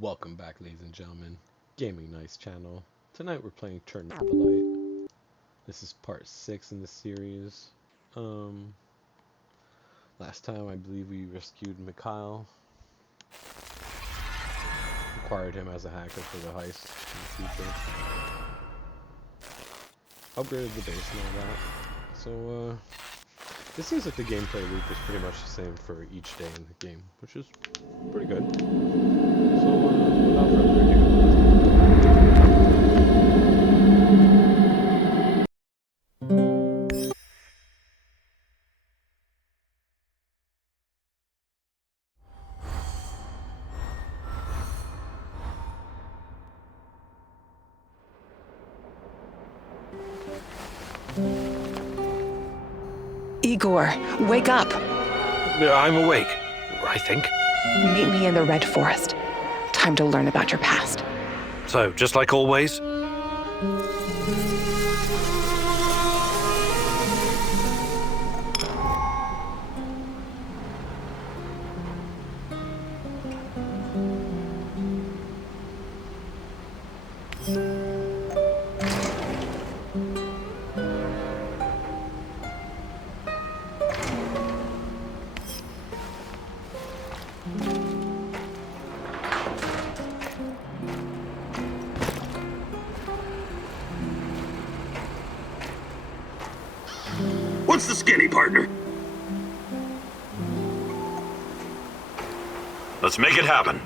Welcome back, ladies and gentlemen. Gaming Nice channel. Tonight we're playing Chernobylite. This is part 6 in the series. Um, Last time I believe we rescued Mikhail. Acquired him as a hacker for the heist in the future. Upgraded the base and all that. So, it seems like the gameplay loop is pretty much the same for each day in the game, which is pretty good. So, without further ado, Igor, wake up! I'm awake, I think. Meet me in the Red Forest. Time to learn about your past. So, just like always? What's the skinny, partner? Let's make it happen.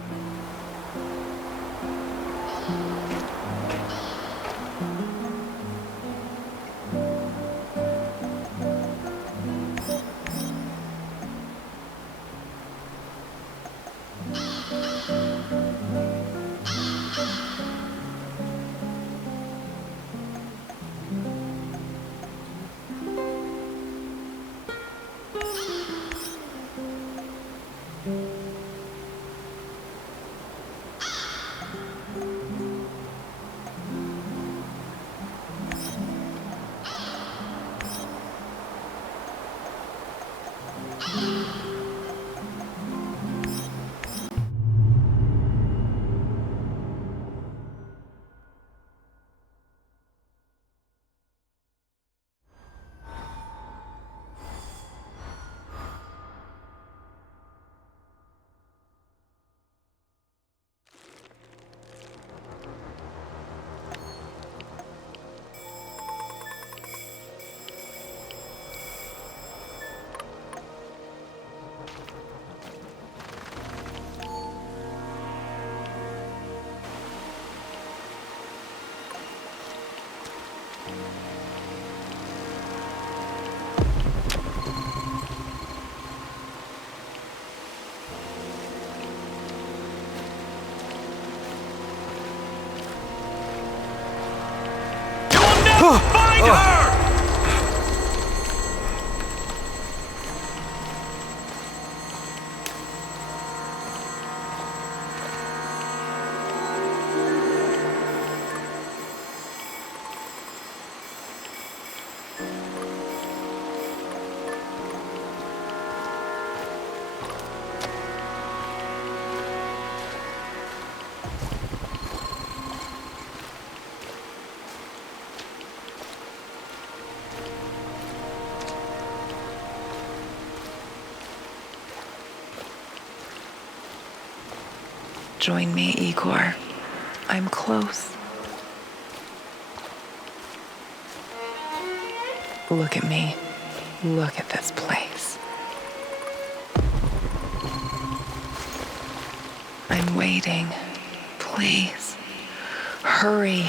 Find her! Join me, Igor. I'm close. Look at me. Look at this place. I'm waiting. Please. Hurry.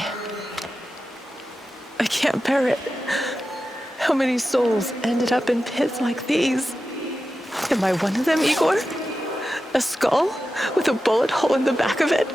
I can't bear it. How many souls ended up in pits like these? Am I one of them, Igor? A skull with a bullet hole in the back of it?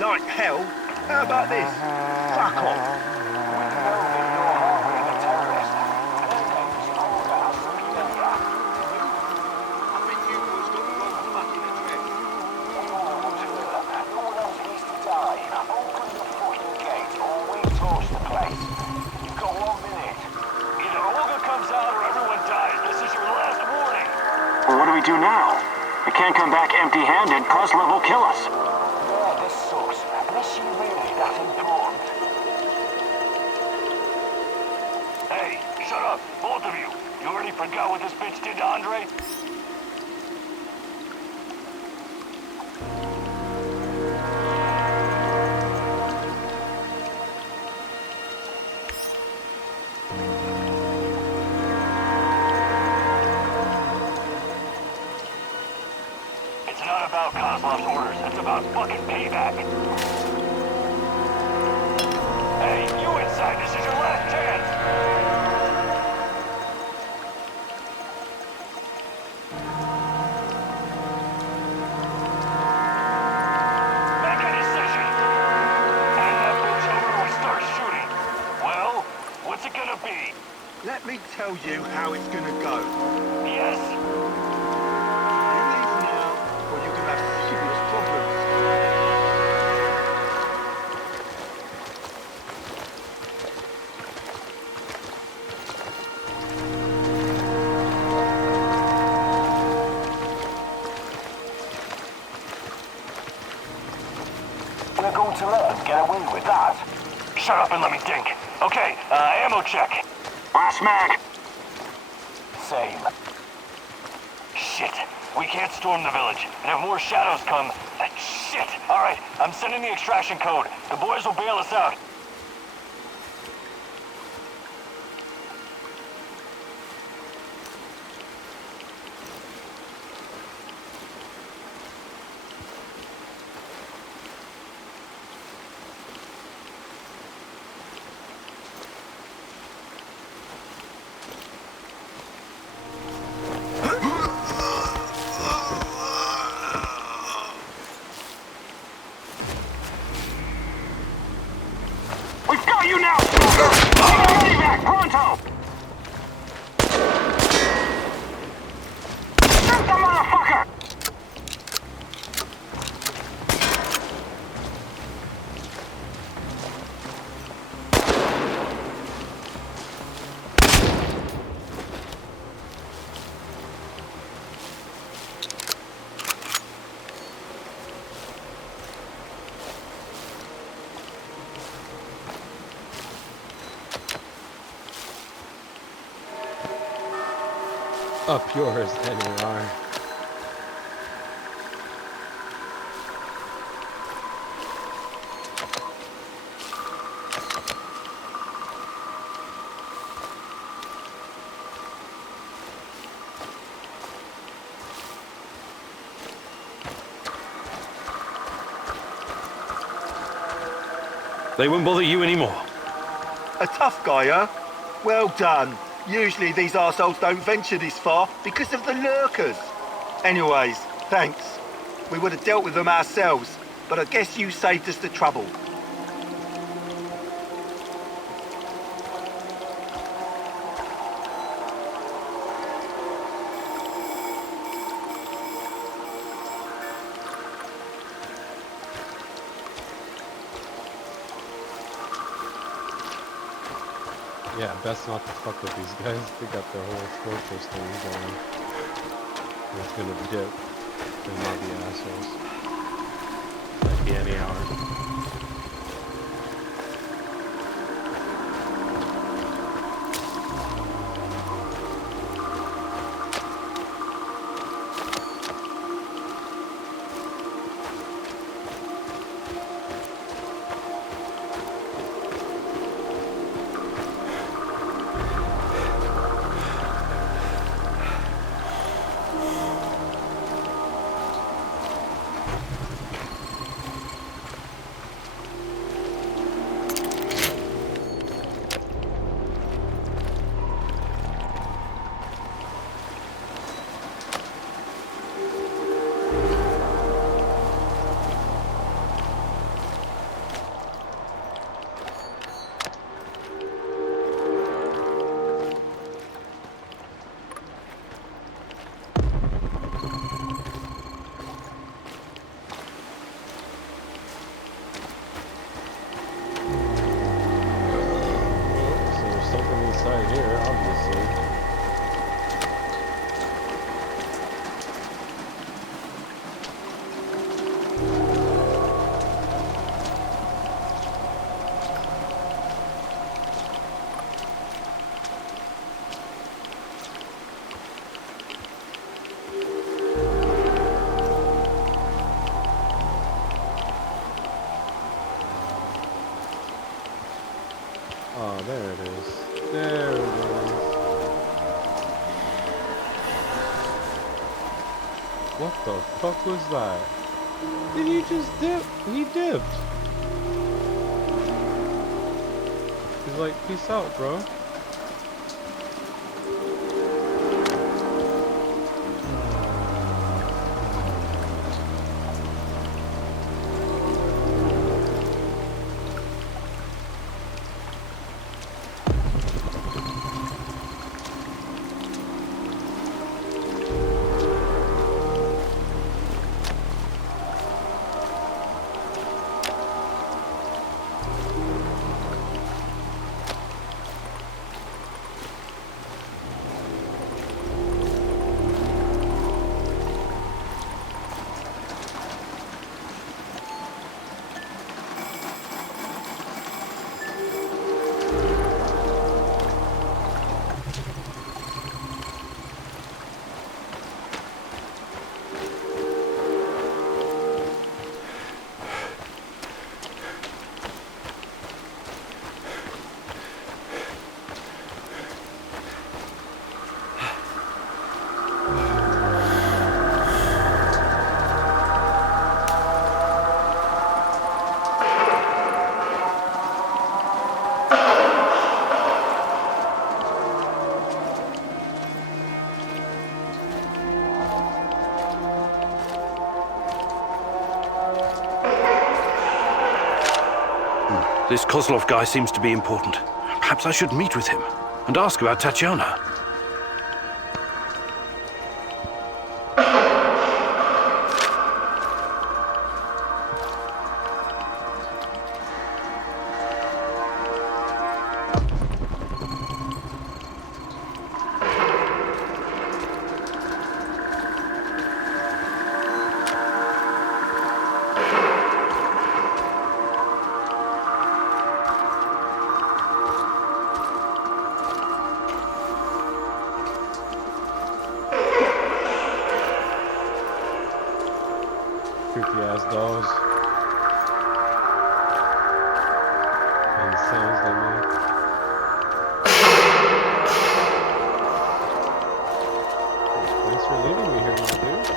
Like hell? How about this? Fuck off. Well, what do we do now? We can't come back empty-handed. Kozlov will kill us. Yeah, this sucks. But is she really that important? Hey, shut up, both of you. You already forgot what this bitch did to Andre? It's not about Kozlov's orders, it's about fucking payback. Hey, you inside, this is your last chance! Make a decision! Hand that bitch over and we start shooting. Well, what's it gonna be? Let me tell you how it's gonna go. Yes? You leave now, or you can have serious problems. We're going to let them get away with that. Shut up and let me think. Okay, ammo check. Last mag. Same. Shit, we can't storm the village. And if more shadows come, shit. All right, I'm sending the extraction code. The boys will bail us out. We've got you now, Stroker! Get back, pronto! Shoot the motherfucker! Up yours, NAR. They won't bother you anymore. A tough guy, huh? Well done. Usually these arseholes don't venture this far because of the lurkers. Anyways, thanks. We would have dealt with them ourselves, but I guess you saved us the trouble. Yeah, best not to fuck with these guys. They got their whole fortress thing going. It's gonna be it. They'll not be assholes. Might be any hour. inside here, obviously. Oh, there it is. There it is. What the fuck was that? Did he just dip? He dipped. He's like, peace out, bro. This Kozlov guy seems to be important. Perhaps I should meet with him and ask about Tatiana. Creepy ass dolls. And the sounds they make. Thanks for leaving me here, my dude.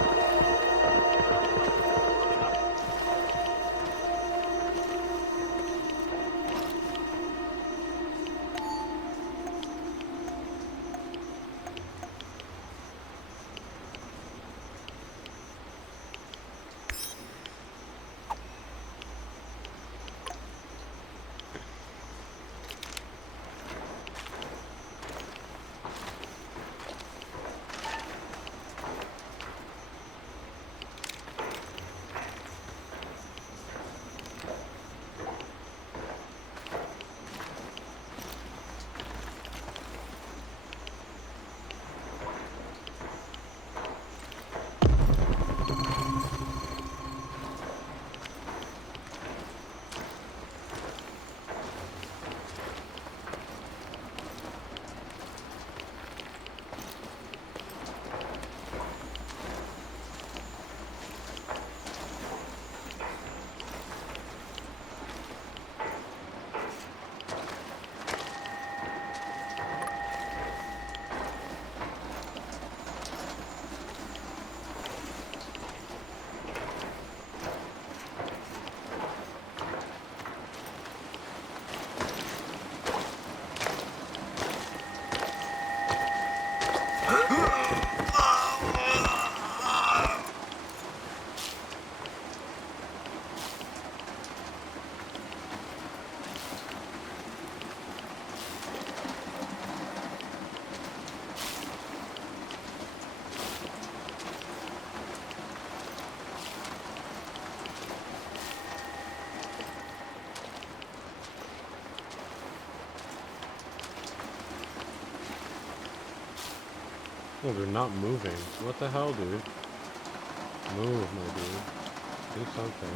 Oh, they're not moving. What the hell, dude? Move, my dude. Do something.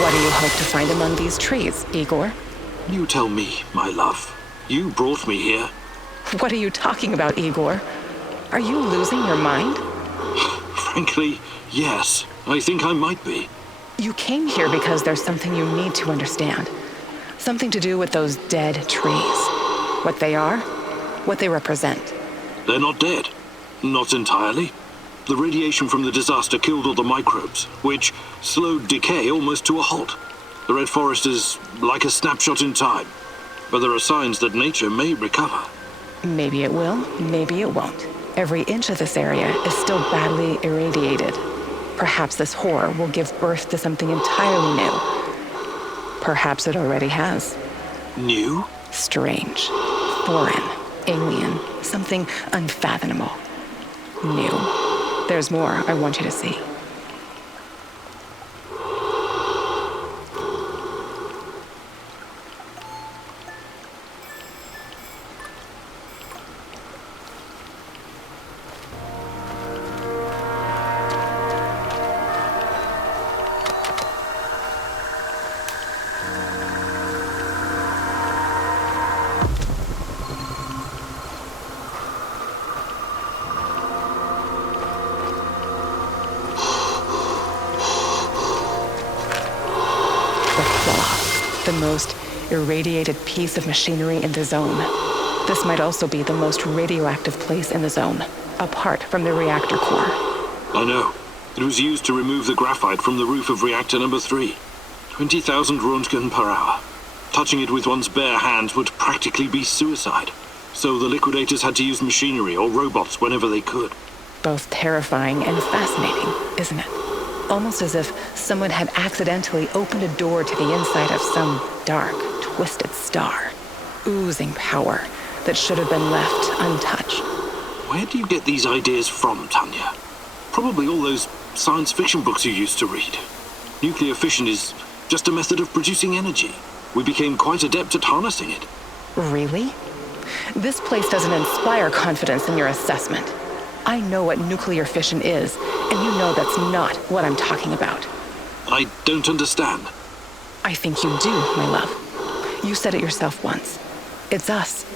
What do you hope to find among these trees, Igor? You tell me, my love. You brought me here. What are you talking about, Igor? Are you losing your mind? Frankly, yes. I think I might be. You came here because there's something you need to understand. Something to do with those dead trees. What they are, what they represent. They're not dead. Not entirely. The radiation from the disaster killed all the microbes, which slowed decay almost to a halt. The Red Forest is like a snapshot in time, but there are signs that nature may recover. Maybe it will, maybe it won't. Every inch of this area is still badly irradiated. Perhaps this horror will give birth to something entirely new. Perhaps it already has. New? Strange, foreign, alien, something unfathomable. New. There's more I want you to see. The most irradiated piece of machinery in the zone. This might also be the most radioactive place in the zone, apart from the reactor core. I know. It was used to remove the graphite from the roof of reactor number 3. 20,000 Röntgen per hour. Touching it with one's bare hands would practically be suicide. So the liquidators had to use machinery or robots whenever they could. Both terrifying and fascinating, isn't it? Almost as if someone had accidentally opened a door to the inside of some dark, twisted star, oozing power that should have been left untouched. Where do you get these ideas from, Tanya? Probably all those science fiction books you used to read. Nuclear fission is just a method of producing energy. We became quite adept at harnessing it. Really? This place doesn't inspire confidence in your assessment. I know what nuclear fission is, and you know that's not what I'm talking about. I don't understand. I think you do, my love. You said it yourself once. It's us,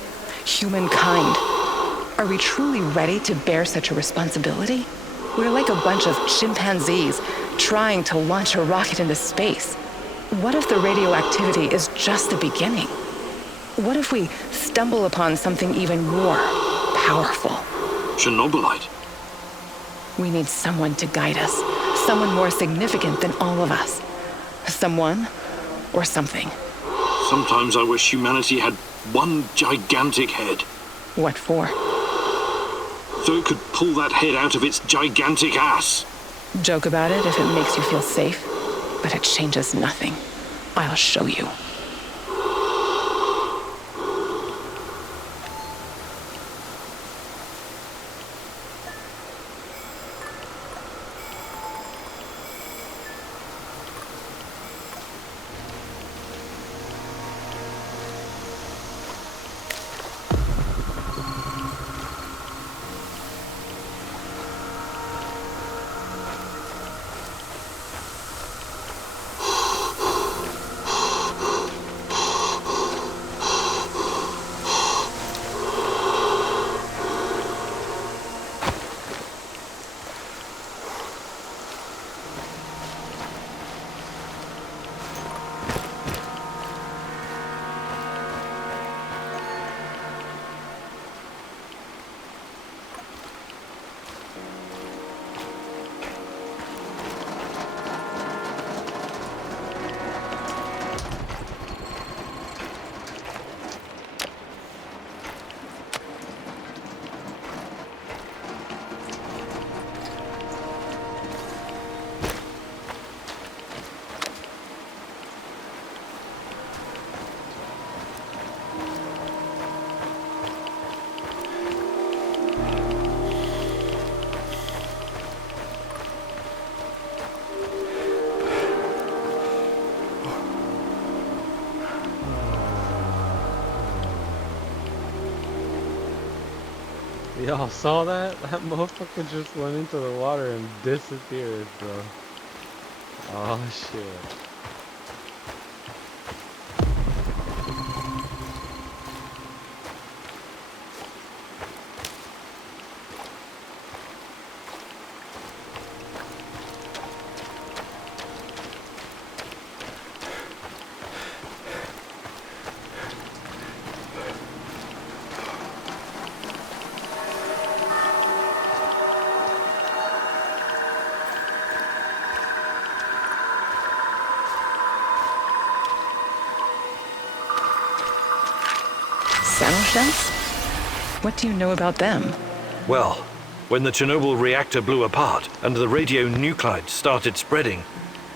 humankind. Are we truly ready to bear such a responsibility? We're like a bunch of chimpanzees trying to launch a rocket into space. What if the radioactivity is just the beginning? What if we stumble upon something even more powerful? Chernobylite. We need someone to guide us. Someone more significant than all of us. Someone or something. Sometimes I wish humanity had one gigantic head. What for? So it could pull that head out of its gigantic ass. Joke about it if it makes you feel safe, but it changes nothing. I'll show you. Y'all saw that? That motherfucker just went into the water and disappeared, bro. Oh shit. Shells? What do you know about them? Well, when the Chernobyl reactor blew apart and the radionuclides started spreading,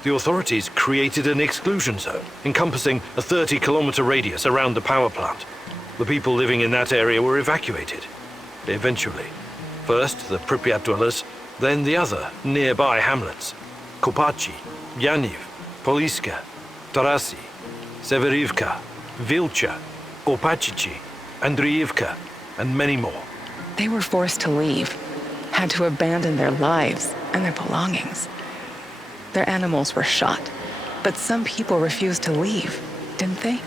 the authorities created an exclusion zone encompassing a 30-kilometer radius around the power plant. The people living in that area were evacuated. Eventually. First the Pripyat dwellers, then the other nearby hamlets. Kopachi, Yaniv, Poliska, Tarasi, Severivka, Vilcha, Opachichi, Andriivka, and many more. They were forced to leave, had to abandon their lives and their belongings. Their animals were shot, but some people refused to leave, didn't they?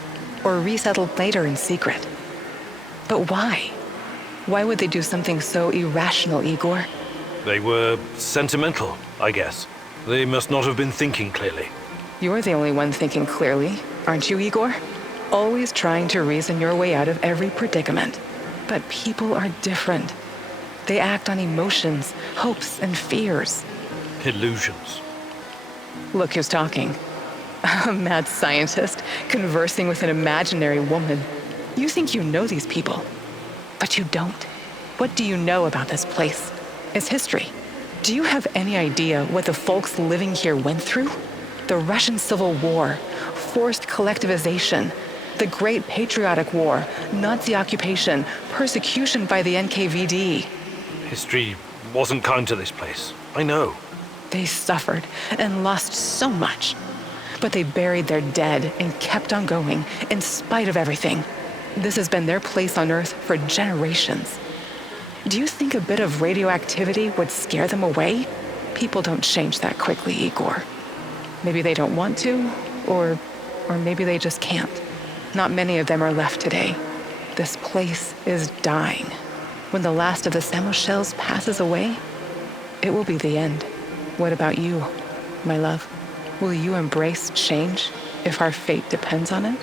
Or resettled later in secret. But why? Why would they do something so irrational, Igor? They were sentimental, I guess. They must not have been thinking clearly. You're the only one thinking clearly, aren't you, Igor? Always trying to reason your way out of every predicament. But people are different. They act on emotions, hopes, and fears. Illusions. Look who's talking. A mad scientist conversing with an imaginary woman. You think you know these people, but you don't. What do you know about this place? Its history? Do you have any idea what the folks living here went through? The Russian Civil War, forced collectivization, the Great Patriotic War, Nazi occupation, persecution by the NKVD. History wasn't kind to this place. I know. They suffered and lost so much. But they buried their dead and kept on going in spite of everything. This has been their place on Earth for generations. Do you think a bit of radioactivity would scare them away? People don't change that quickly, Igor. Maybe they don't want to, or maybe they just can't. Not many of them are left today. This place is dying. When the last of the Samo shells passes away, it will be the end. What about you, my love? Will you embrace change if our fate depends on it?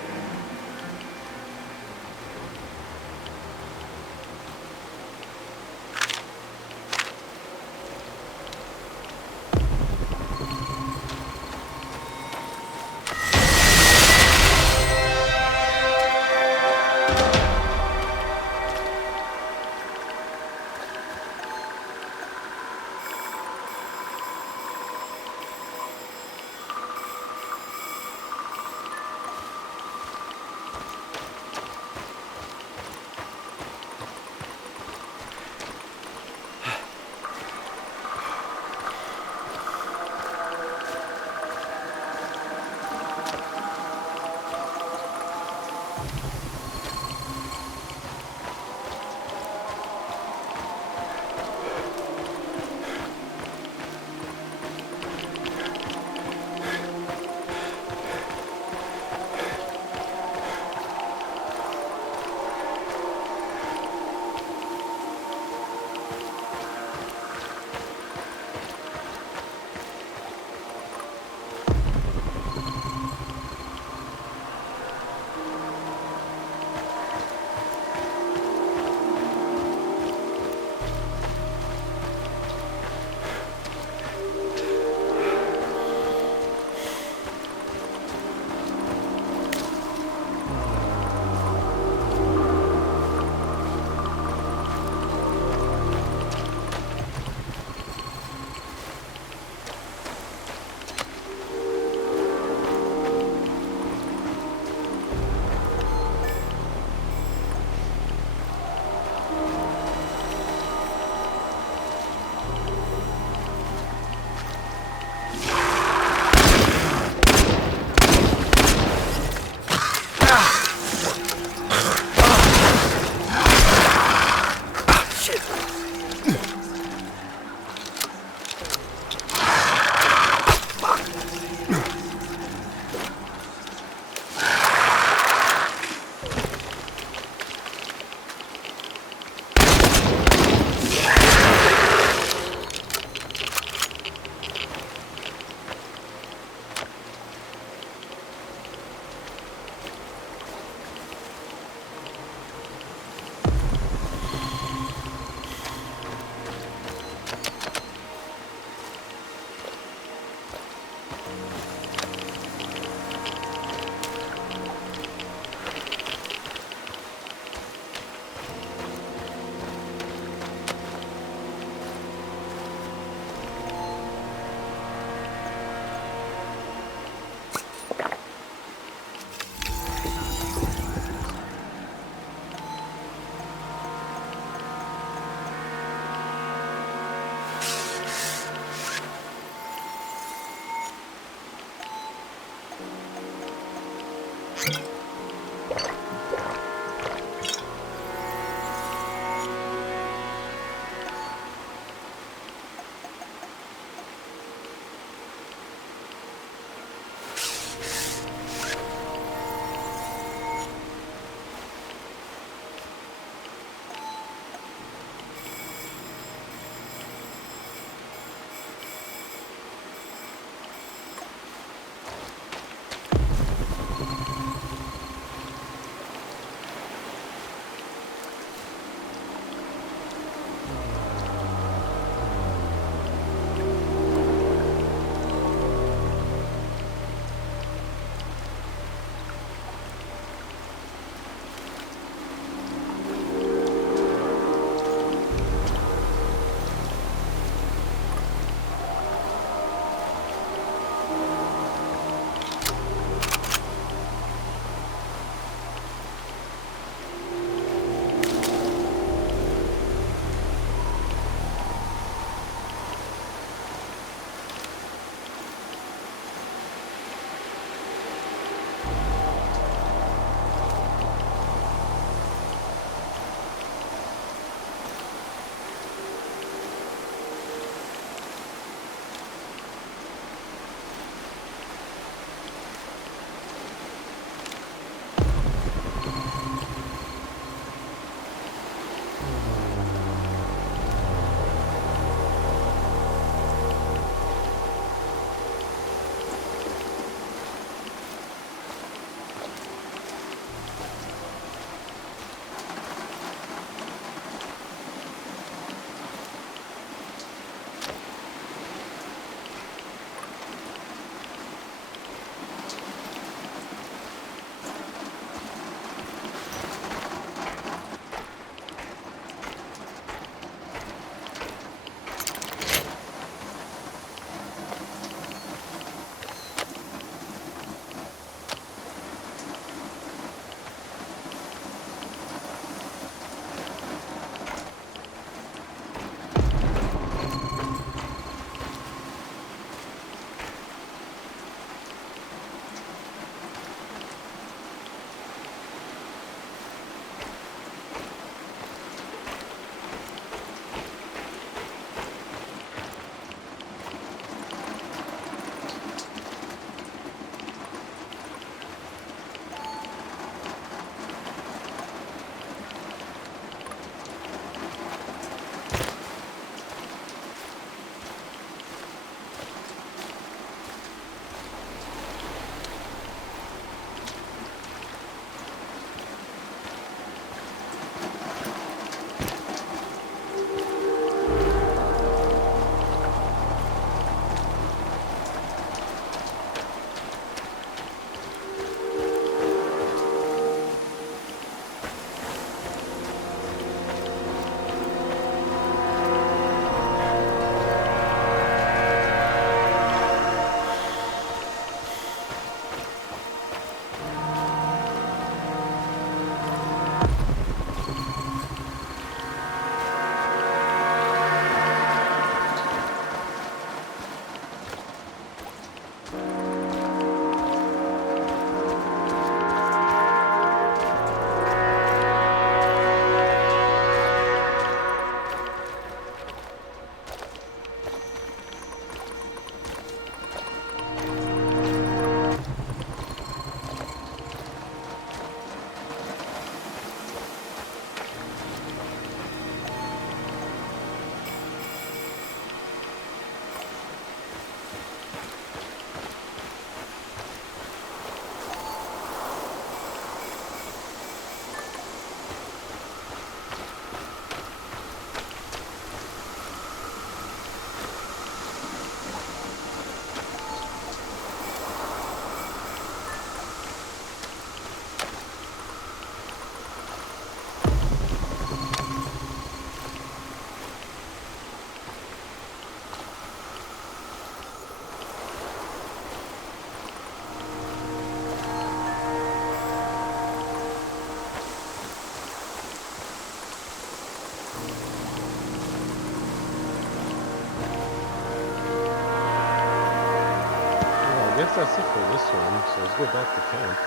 guess that's it for this one. So let's go back to camp.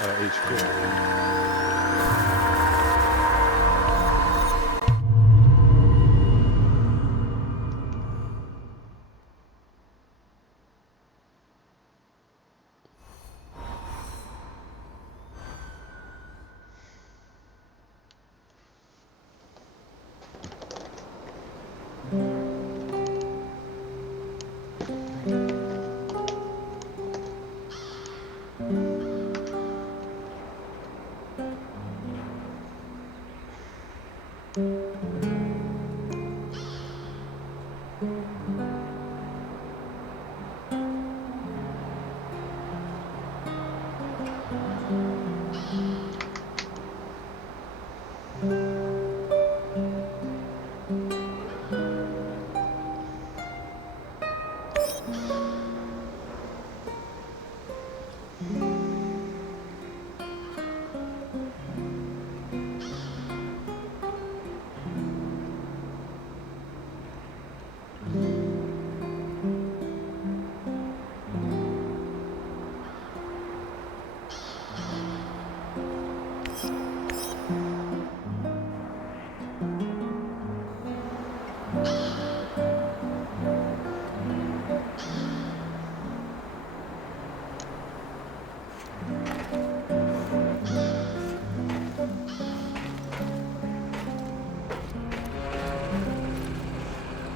HQ.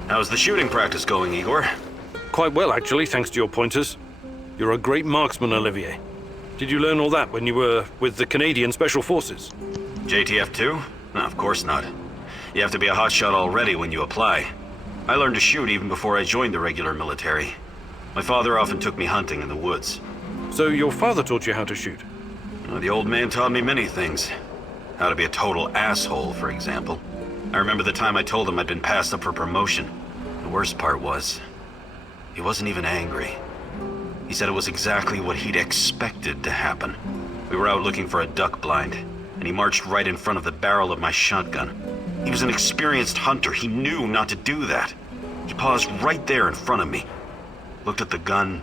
How's the shooting practice going, Igor? Quite well, actually, thanks to your pointers. You're a great marksman, Olivier. Did you learn all that when you were with the Canadian Special Forces? JTF 2? No, of course not. You have to be a hotshot already when you apply. I learned to shoot even before I joined the regular military. My father often took me hunting in the woods. So your father taught you how to shoot? The old man taught me many things. How to be a total asshole, for example. I remember the time I told him I'd been passed up for promotion. The worst part was, he wasn't even angry. He said it was exactly what he'd expected to happen. We were out looking for a duck blind, and he marched right in front of the barrel of my shotgun. He was an experienced hunter. He knew not to do that. He paused right there in front of me, looked at the gun,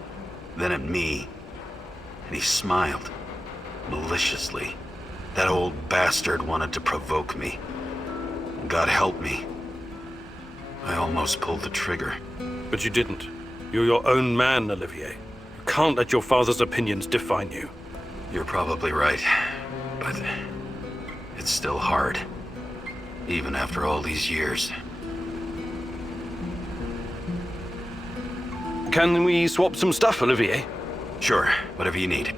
then at me, and he smiled, maliciously. That old bastard wanted to provoke me. God help me. I almost pulled the trigger. But you didn't. You're your own man, Olivier. You can't let your father's opinions define you. You're probably right, but it's still hard. Even after all these years. Can we swap some stuff, Olivier? Sure, whatever you need.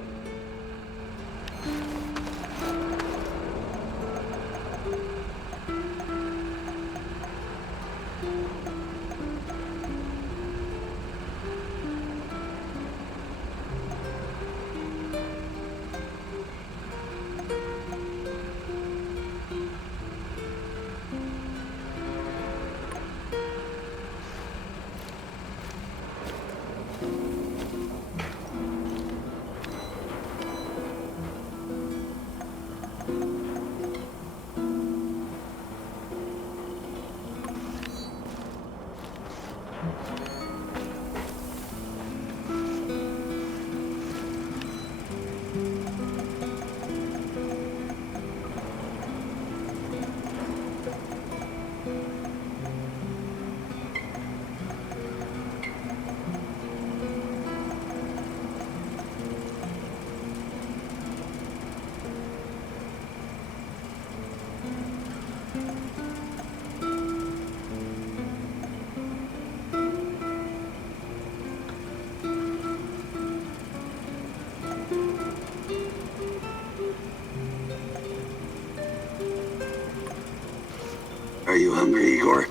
Are you hungry, Igor?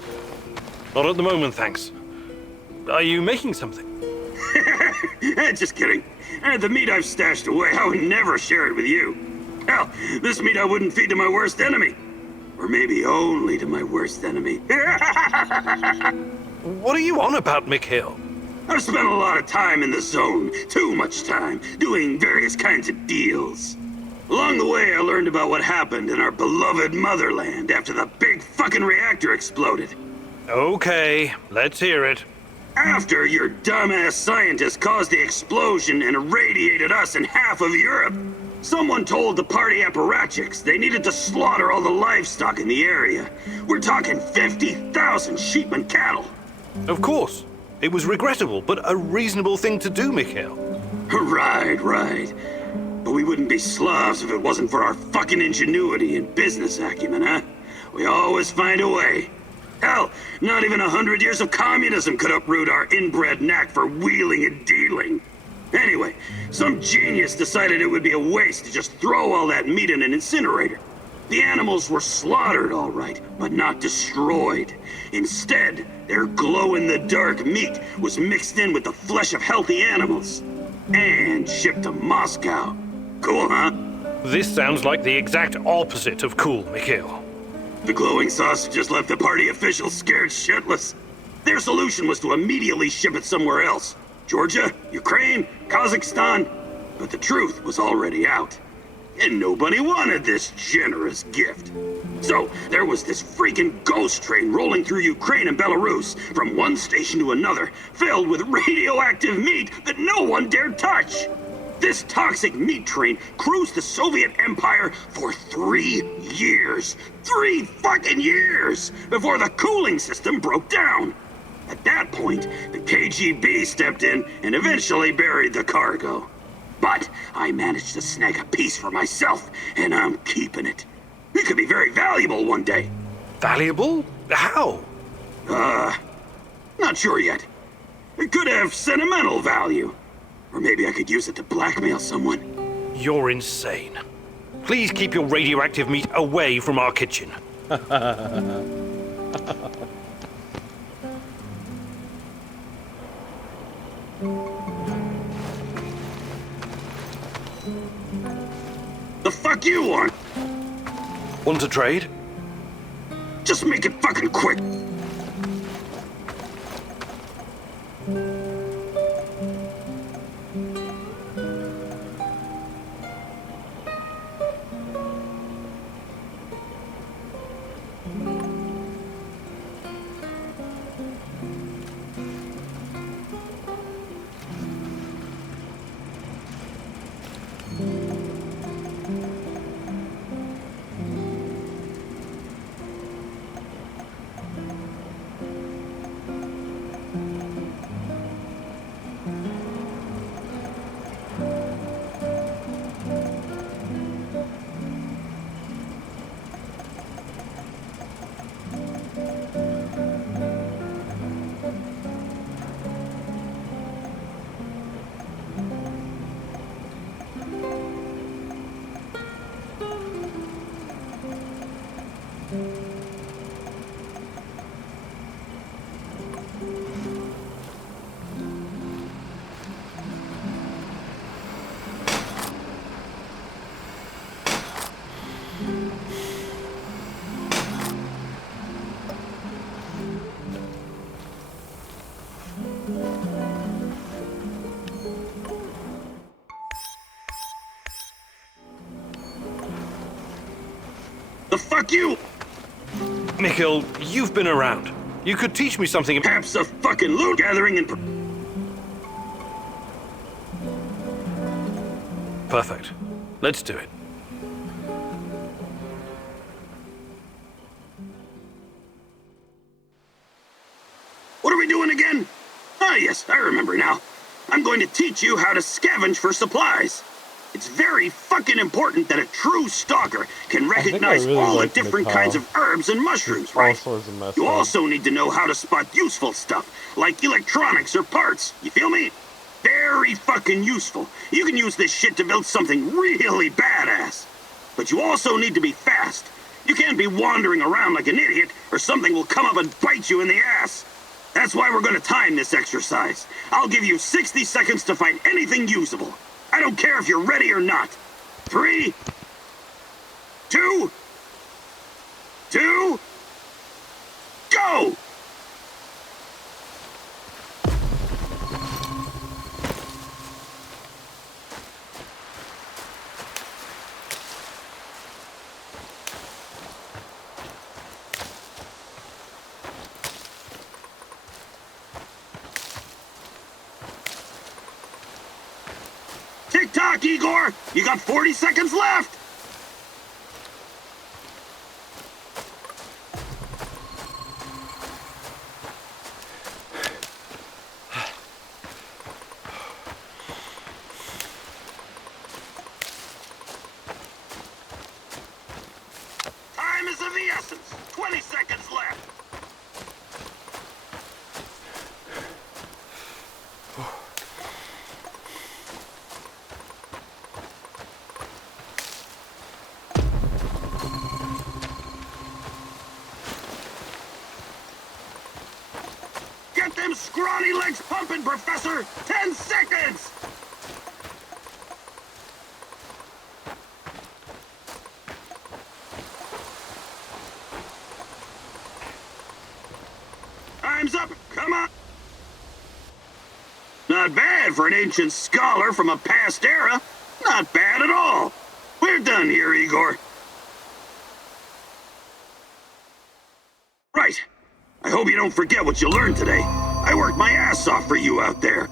Not at the moment, thanks. Are you making something? Just kidding. The meat I've stashed away, I would never share it with you. Hell, this meat I wouldn't feed to my worst enemy. Or maybe only to my worst enemy. What are you on about, Mikhail? I've spent a lot of time in the zone. Too much time, doing various kinds of deals. Along the way, I learned about what happened in our beloved motherland after the big fucking reactor exploded. Okay, let's hear it. After your dumbass scientists caused the explosion and irradiated us and half of Europe, someone told the party apparatchiks they needed to slaughter all the livestock in the area. We're talking 50,000 sheep and cattle. Of course. It was regrettable, but a reasonable thing to do, Mikhail. Right. But we wouldn't be Slavs if it wasn't for our fucking ingenuity and business acumen, huh? We always find a way. Hell, not even 100 years of communism could uproot our inbred knack for wheeling and dealing. Anyway, some genius decided it would be a waste to just throw all that meat in an incinerator. The animals were slaughtered, all right, but not destroyed. Instead, their glow-in-the-dark meat was mixed in with the flesh of healthy animals and shipped to Moscow. Cool, huh? This sounds like the exact opposite of cool, Mikhail. The glowing sausages left the party officials scared shitless. Their solution was to immediately ship it somewhere else. Georgia, Ukraine, Kazakhstan. But the truth was already out. And nobody wanted this generous gift. So, there was this freaking ghost train rolling through Ukraine and Belarus from one station to another, filled with radioactive meat that no one dared touch. This toxic meat train cruised the Soviet Empire for 3 years. 3 fucking years! Before the cooling system broke down. At that point, the KGB stepped in and eventually buried the cargo. But I managed to snag a piece for myself, and I'm keeping it. It could be very valuable one day. Valuable? How? Not sure yet. It could have sentimental value. Or maybe I could use it to blackmail someone. You're insane. Please keep your radioactive meat away from our kitchen. The fuck you want? Want to trade? Just make it fucking quick. The fuck you? Mikhail, you've been around. You could teach me something. Perhaps a fucking loot gathering and... Perfect. Let's do it. What are we doing again? Ah, yes, I remember now. I'm going to teach you how to scavenge for supplies. It's very fucking important that a true stalker can recognize really all the like different Mikhail. kinds of herbs and mushrooms, right? sorts of messed You up. also need to know how to spot useful stuff, like electronics or parts. You feel me? Very fucking useful. You can use this shit to build something really badass. But you also need to be fast. You can't be wandering around like an idiot, or something will come up and bite you in the ass. That's why we're gonna time this exercise. I'll give you 60 seconds to find anything usable. I don't care if you're ready or not. 3, 2, 2, go! clock, Igor! You got 40 seconds left! Time is of the essence. 20 seconds left. Get them scrawny legs pumping, Professor! 10 seconds! Time's up! Come on! Not bad for an ancient scholar from a past era. Not bad at all. We're done here, Igor. Right. I hope you don't forget what you learned today. I worked my ass off for you out there.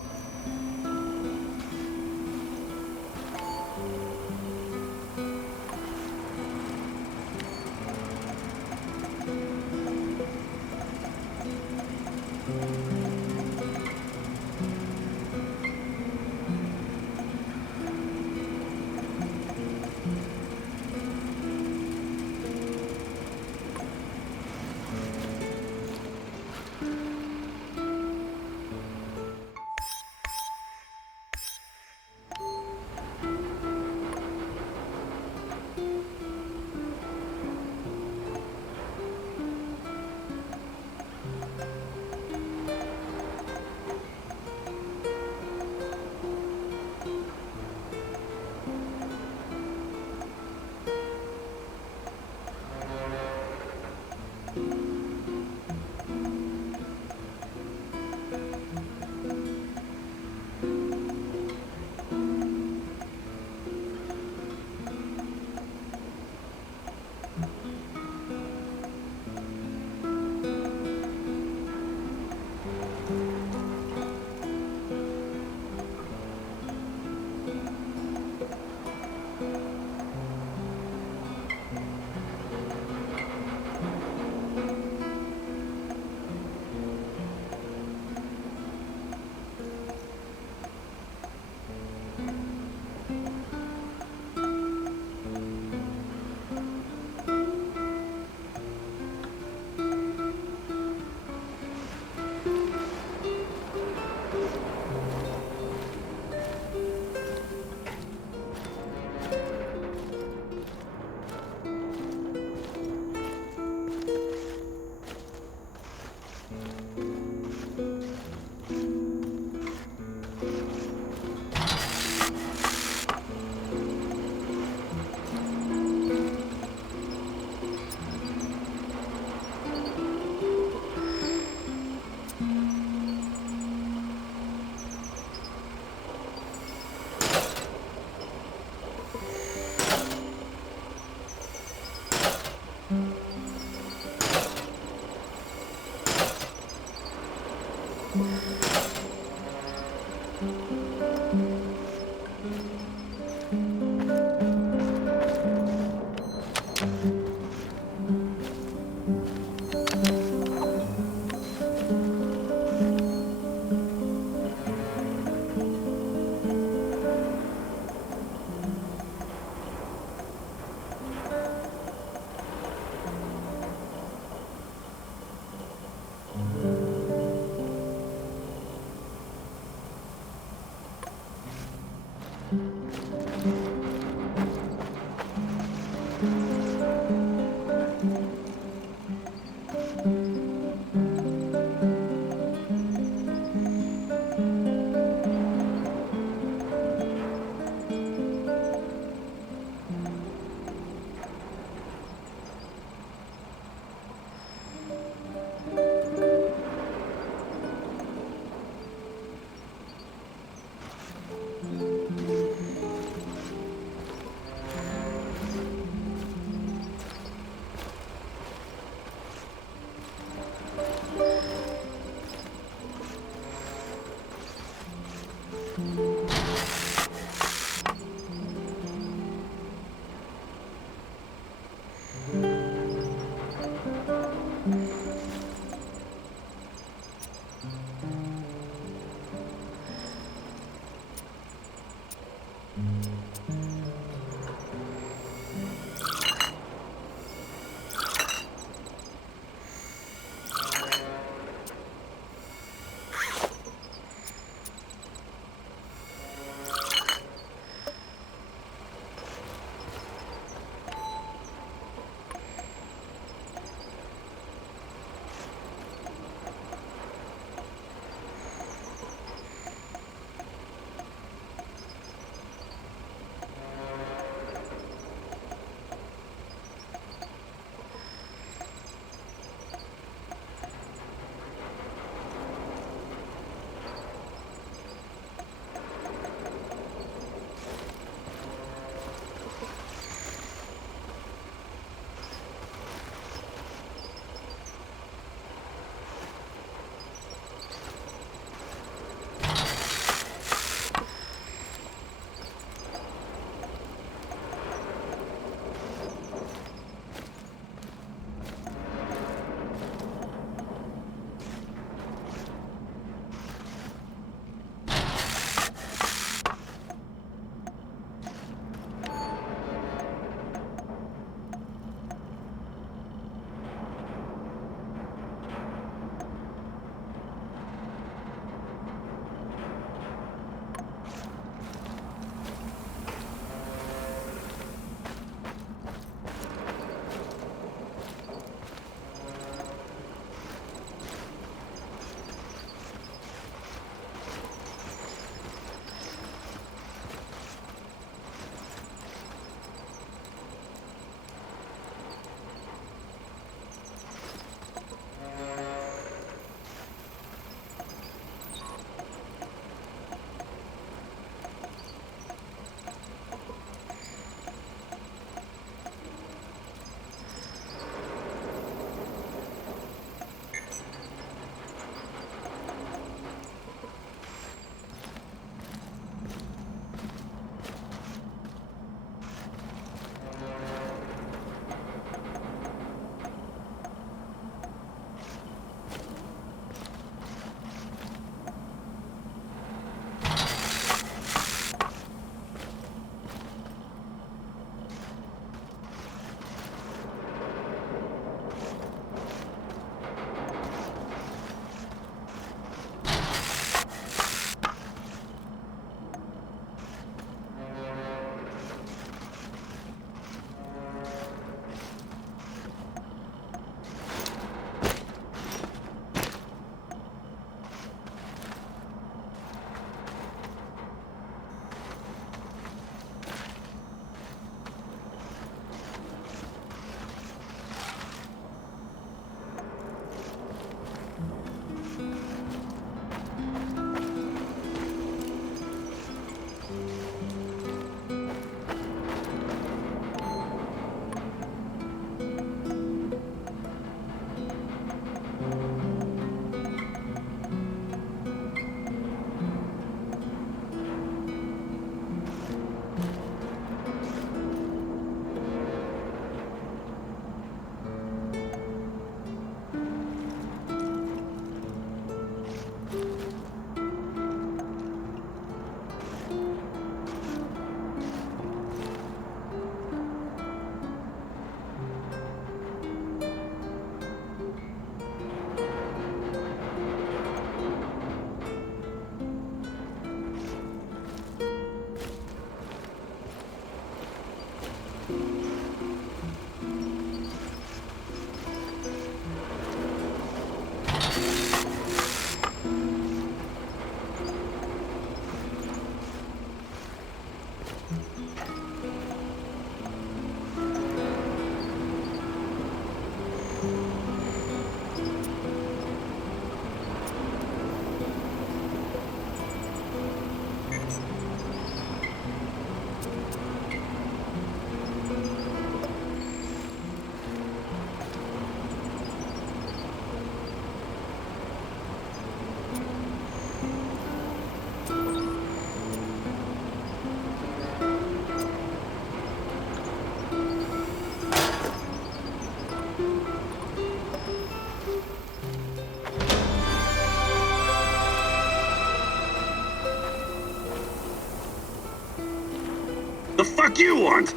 fuck you want?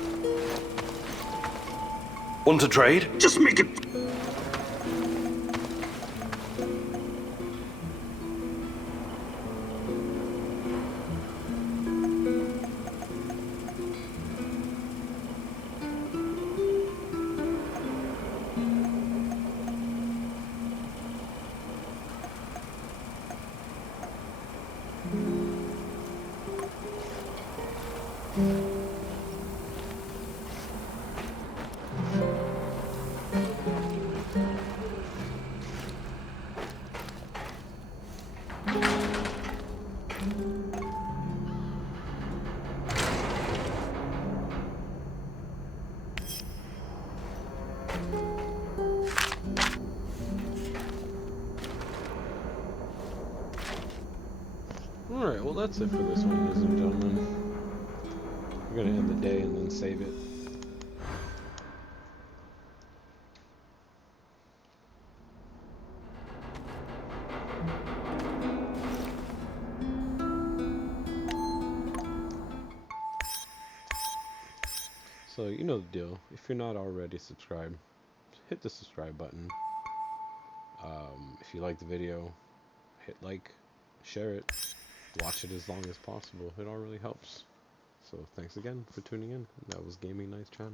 Want to trade? Just make it... Alright, well that's it for this one, ladies and gentlemen. We're gonna end the day and then save it. So you know the deal. If you're not already subscribed, hit the subscribe button. If you like the video, hit like, share it, watch it as long as possible. It all really helps. So thanks again for tuning in. That was Gaming Nice Channel.